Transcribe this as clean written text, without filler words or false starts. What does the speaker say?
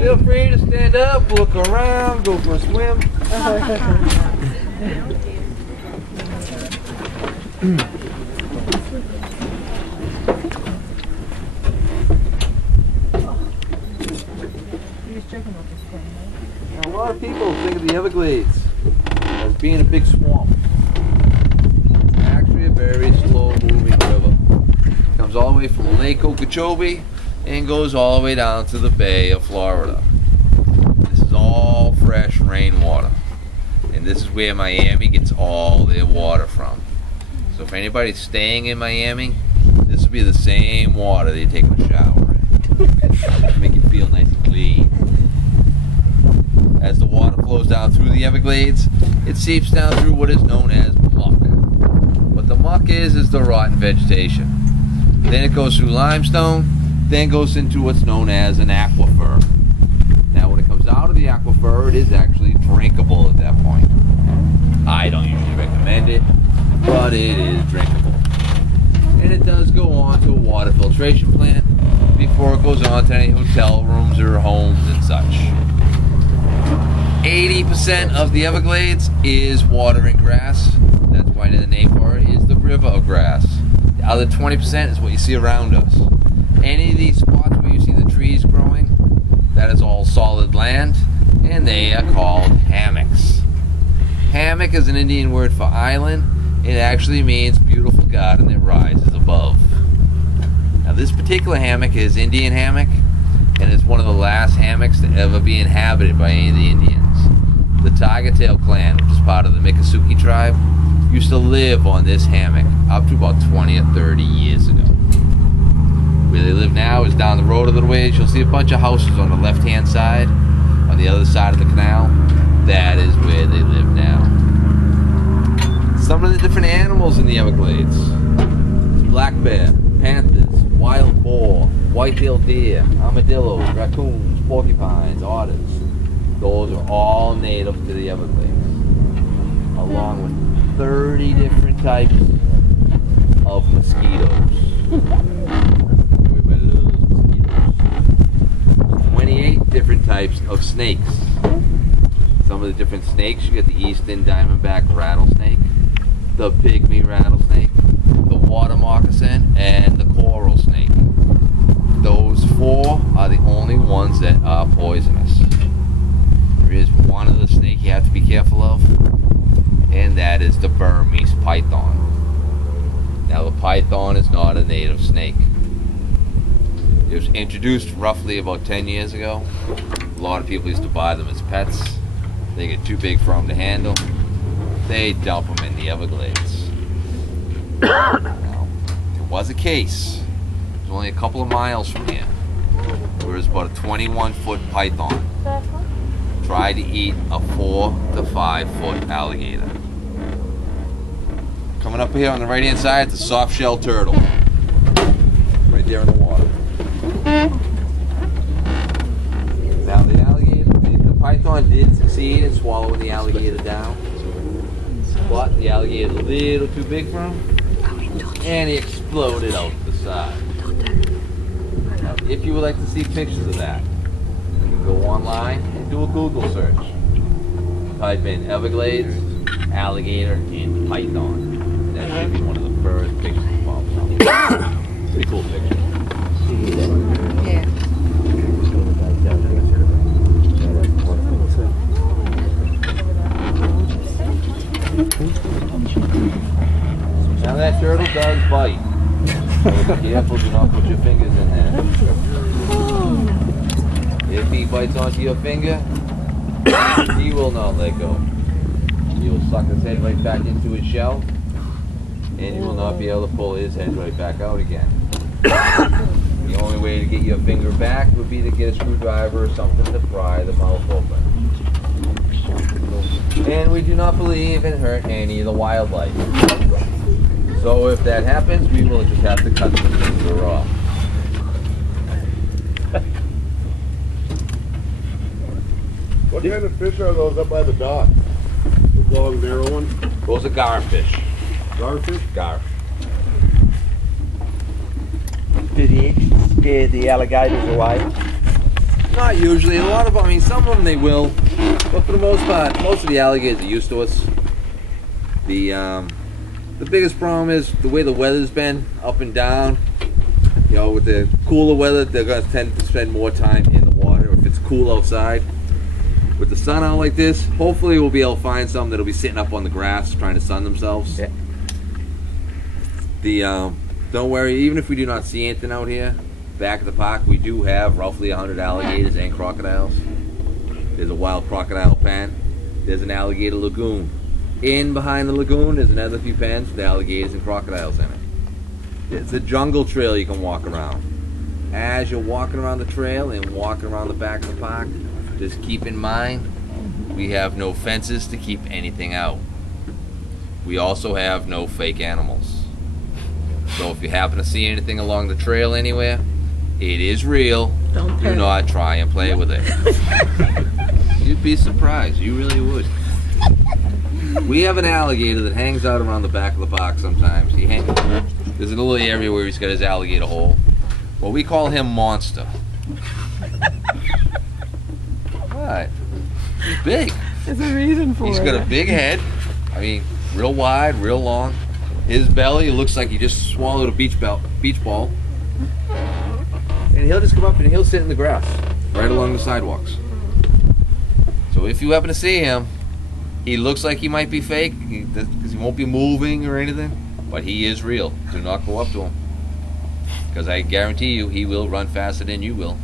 Feel free to stand up, look around, go for a swim. Now, a lot of people think of the Everglades as being a big swamp. It's actually a very slow-moving river. It comes all the way from Lake Okeechobee and goes all the way down to the Bay of Florida. This is all fresh rainwater. And this is where Miami gets all their water from. So if anybody's staying in Miami, this will be the same water that you take a shower in. Make it feel nice and clean. As the water flows down through the Everglades, it seeps down through what is known as muck. What the muck is the rotten vegetation. Then it goes through limestone, then goes into what's known as an aquifer. Now when it comes out of the aquifer, it is actually drinkable at that point. I don't usually recommend it, but it is drinkable. And it does go on to a water filtration plant before it goes on to any hotel rooms or homes and such. 80% of the Everglades is water and grass. That's why the name for it is the river of grass. The other 20% is what you see around us. Any of these spots where you see the trees growing, that is all solid land, and they are called hammocks. Hammock is an Indian word for island. It actually means beautiful garden that rises above. Now this particular hammock is Indian hammock, and it's one of the last hammocks to ever be inhabited by any of the Indians. The Tiger Tail clan, which is part of the Miccosukee tribe, used to live on this hammock up to about 20 or 30 years ago. Where they live now is down the road a little ways. You'll see a bunch of houses on the left-hand side. On the other side of the canal, that is where they live now. Some of the different animals in the Everglades: black bear, panthers, wild boar, white-tailed deer, armadillos, raccoons, porcupines, otters. Those are all native to the Everglades, along with 30 different types of mosquitoes. Everybody loves mosquitoes. 28 different types of snakes. Some of the different snakes, you get the eastern diamondback rattlesnake, the pygmy rattlesnake, the water moccasin, and the coral snake. Those four are the only ones that are poisonous. There is one other snake you have to be careful of, and that is the Burmese python. Now the python is not a native snake. It was introduced roughly about 10 years ago. A lot of people used to buy them as pets. They get too big for them to handle. They dump them in the Everglades. Now, there was a case. It was only a couple of miles from here. There was about a 21-foot python. Tried to eat a 4 to 5 foot alligator. Coming up here on the right hand side, it's a soft shell turtle. Right there in the water. Now the alligator, the python did succeed in swallowing the alligator down. But the alligator was a little too big for him. And he exploded out the side. Now if you would like to see pictures of that, you can go online and do a Google search. Type in Everglades, alligator, and python. And that should be one of the first pictures that pops up. Pretty cool picture. Yeah. Now that turtle does bite. So be careful, do not put your fingers in there. If he bites onto your finger, he will not let go. He will suck his head right back into his shell, and you will not be able to pull his head right back out again. The only way to get your finger back would be to get a screwdriver or something to pry the mouth open. And we do not believe in hurting any of the wildlife. So if that happens, we will just have to cut the finger off. What kind of fish are those up by the dock? The long, narrow one? Those are garfish. Garfish? Garf. Do the Indians scare the alligators away? Not usually. A lot of them, I mean, some of them they will, but for the most part, most of the alligators are used to us. The biggest problem is the way the weather's been, up and down. You know, with the cooler weather, they're going to tend to spend more time in the water if it's cool outside. With the sun out like this, hopefully we'll be able to find some that'll be sitting up on the grass trying to sun themselves. Yeah. Don't worry, even if we do not see anything out here, back at the park we do have roughly 100 alligators and crocodiles. There's a wild crocodile pen. There's an alligator lagoon. In behind the lagoon there's another few pens with alligators and crocodiles in it. It's a jungle trail you can walk around. As you're walking around the trail and walking around the back of the park, just keep in mind, we have no fences to keep anything out. We also have no fake animals. So if you happen to see anything along the trail anywhere, it is real. Do not try and play with it. You'd be surprised. You really would. We have an alligator that hangs out around the back of the park sometimes. There's a little area where he's got his alligator hole. Well, we call him Monster. What? He's big. There's a reason for it. He's got a big head. I mean, real wide, real long. His belly looks like he just swallowed a beach ball. And he'll just come up and he'll sit in the grass right along the sidewalks. So if you happen to see him, he looks like he might be fake because he won't be moving or anything, but he is real. Do not go up to him, because I guarantee you he will run faster than you will.